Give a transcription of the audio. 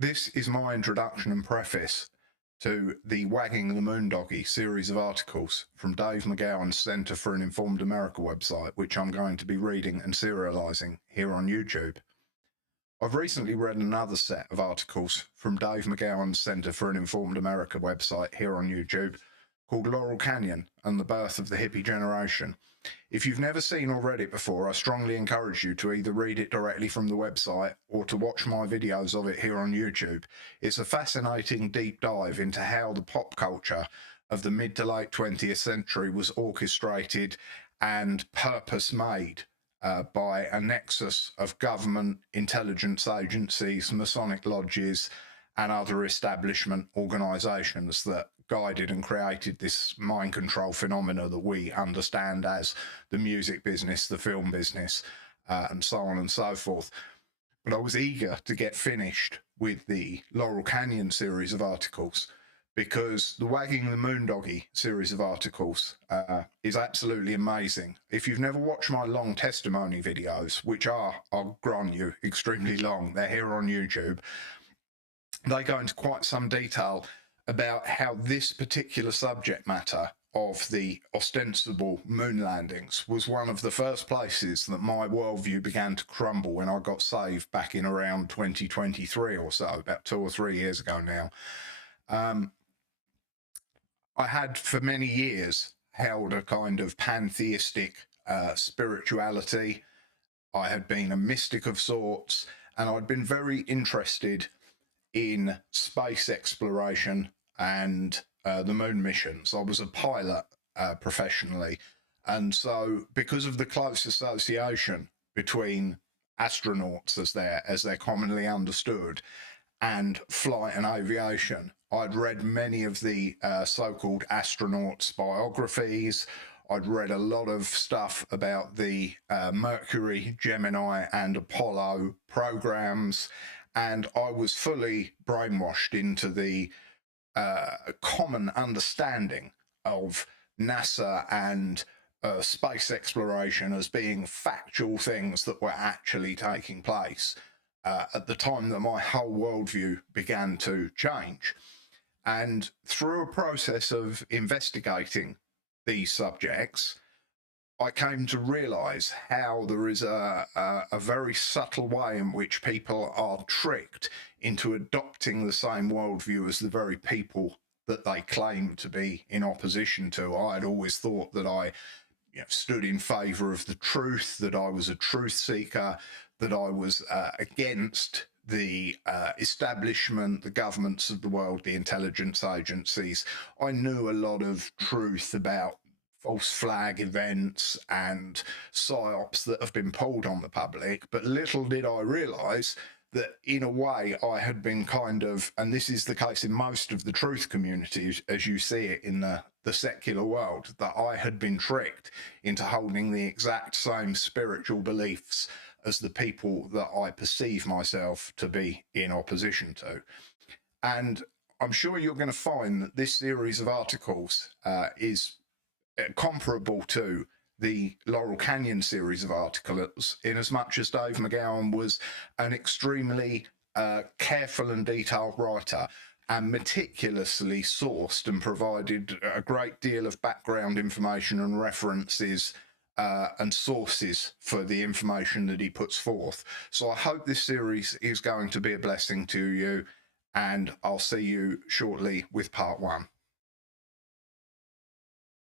This is my introduction and preface to the Wagging the Moondoggie series of articles from Dave McGowan's Centre for an Informed America website, which I'm going to be reading and serialising here on YouTube. I've recently read another set of articles from Dave McGowan's Centre for an Informed America website here on YouTube called Laurel Canyon and the Birth of the Hippie Generation. If you've never seen or read it before, I strongly encourage you to either read it directly from the website or to watch my videos of it here on YouTube. It's a fascinating deep dive into how the pop culture of the mid to late 20th century was orchestrated and purpose-made by a nexus of government, intelligence agencies, Masonic lodges, and other establishment organisations that guided and created this mind control phenomena that we understand as the music business, the film business, and so on and so forth. But I was eager to get finished with the Laurel Canyon series of articles because the Wagging the Moondoggie series of articles is absolutely amazing. If you've never watched my long testimony videos, which are, I'll grant you, extremely long, they're here on YouTube, they go into quite some detail about how this particular subject matter of the ostensible moon landings was one of the first places that my worldview began to crumble when I got saved back in around 2023 or so, about 2 or 3 years ago now. I had for many years held a kind of pantheistic spirituality. I had been a mystic of sorts, and I'd been very interested in space exploration and the moon missions. I was a pilot professionally, and so because of the close association between astronauts as they're commonly understood and flight and aviation, I'd read many of the so-called astronauts' biographies. I'd read a lot of stuff about the Mercury, Gemini, and Apollo programs, and I was fully brainwashed into the common understanding of NASA and space exploration as being factual things that were actually taking place at the time that my whole worldview began to change. And through a process of investigating these subjects, I came to realise how there is a very subtle way in which people are tricked into adopting the same worldview as the very people that they claim to be in opposition to. I had always thought that I stood in favour of the truth, that I was a truth seeker, that I was against the establishment, the governments of the world, the intelligence agencies. I knew a lot of truth about false flag events and psyops that have been pulled on the public, but little did I realise that in a way I had been kind of, and this is the case in most of the truth communities as you see it in the secular world, that I had been tricked into holding the exact same spiritual beliefs as the people that I perceive myself to be in opposition to. And I'm sure you're going to find that this series of articles is comparable to the Laurel Canyon series of articles, in as much as Dave McGowan was an extremely careful and detailed writer and meticulously sourced and provided a great deal of background information and references and sources for the information that he puts forth. So I hope this series is going to be a blessing to you, and I'll see you shortly with part 1.